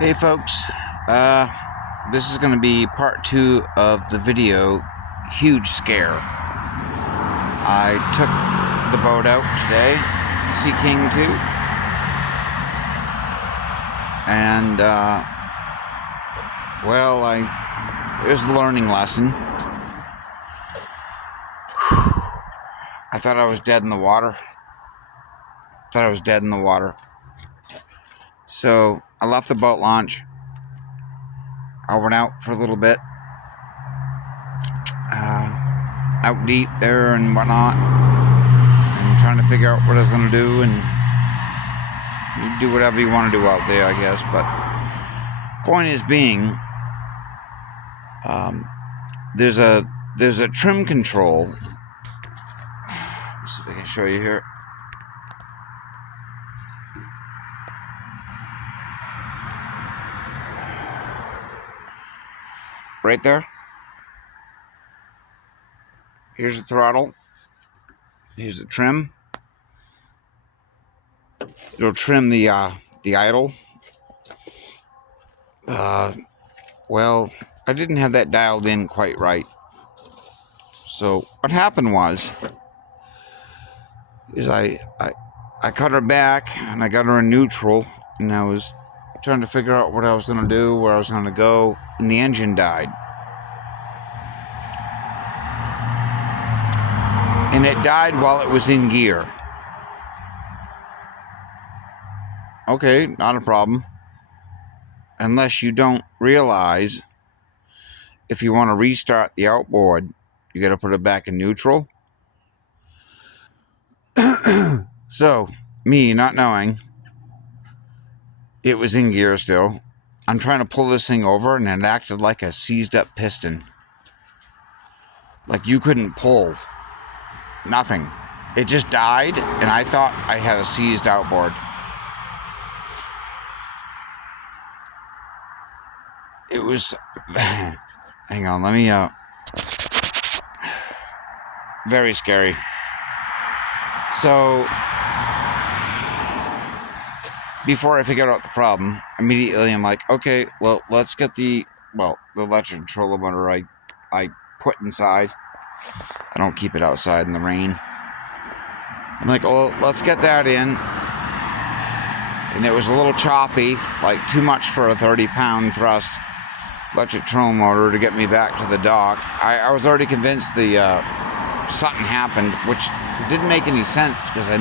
Hey folks, this is going to be part 2 of the video, Huge Scare. I took the boat out today, Sea King 2, and, it was a learning lesson. I thought I was dead in the water. So, I left the boat launch. I went out for a little bit. Out deep there and whatnot. And trying to figure out what I was going to do. And you do whatever you want to do out there, I guess. But, point is being, there's a trim control. Let's see if I can show you here. Right there. Here's the throttle. Here's the trim. It'll trim the idle. Well, I didn't have that dialed in quite right. So what happened was, I cut her back and I got her in neutral, and I was trying to figure out what I was going to do, where I was going to go, and the engine died. And it died while it was in gear. Okay, not a problem. Unless you don't realize, if you want to restart the outboard, you got to put it back in neutral. So, me not knowing, it was in gear still. I'm trying to pull this thing over, and it acted like a seized up piston. Like you couldn't pull. Nothing. It just died, and I thought I had a seized outboard. It was... Hang on, let me... Very scary. So... Before I figured out the problem, immediately I'm like, okay, well, let's get the electric controller motor I put inside. I don't keep it outside in the rain. I'm like, oh, let's get that in. And it was a little choppy, like too much for a 30-pound thrust electric controller motor to get me back to the dock. I was already convinced something happened, which didn't make any sense because I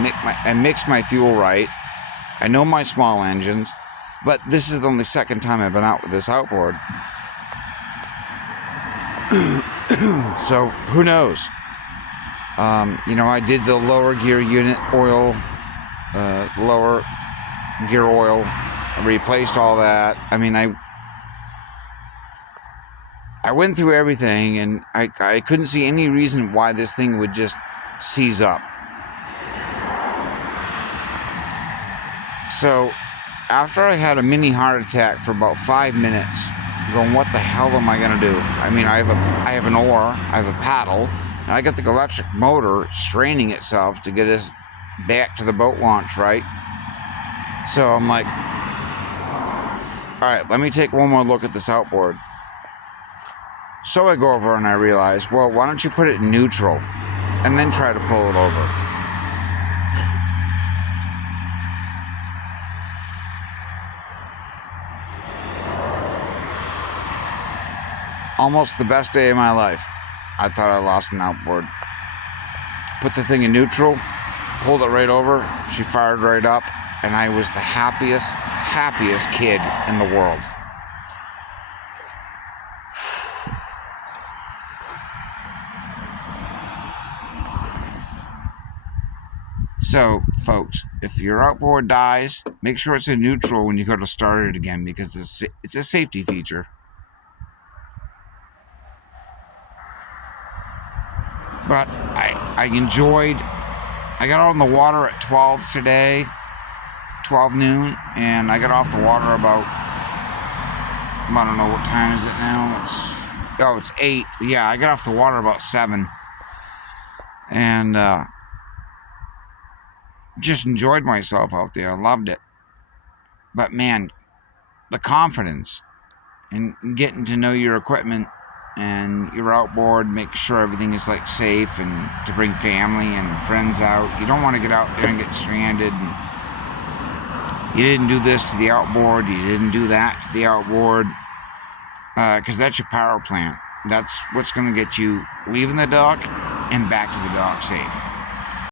mixed my fuel right. I know my small engines, but this is the only second time I've been out with this outboard. So, who knows? I did the lower gear unit oil, lower gear oil, replaced all that. I mean, I went through everything, and I couldn't see any reason why this thing would just seize up. So, after I had a mini heart attack for about 5 minutes, going, what the hell am I going to do? I mean, I have an oar, I have a paddle, and I got the electric motor straining itself to get us back to the boat launch, right? So I'm like, all right, let me take one more look at this outboard. So I go over and I realize, well, why don't you put it in neutral and then try to pull it over? Almost the best day of my life. I thought I lost an outboard. Put the thing in neutral, pulled it right over, she fired right up, and I was the happiest kid in the world. So, folks, if your outboard dies, make sure it's in neutral when you go to start it again, because it's a safety feature. But I got on the water at 12 today, 12 noon, and I got off the water about, I don't know what time is it now, it's 8, yeah, I got off the water about 7, and just enjoyed myself out there, I loved it, but man, the confidence and getting to know your equipment and your outboard, make sure everything is like safe, and to bring family and friends out. You don't want to get out there and get stranded. And you didn't do this to the outboard, you didn't do that to the outboard, because that's your power plant. That's what's going to get you leaving the dock and back to the dock safe.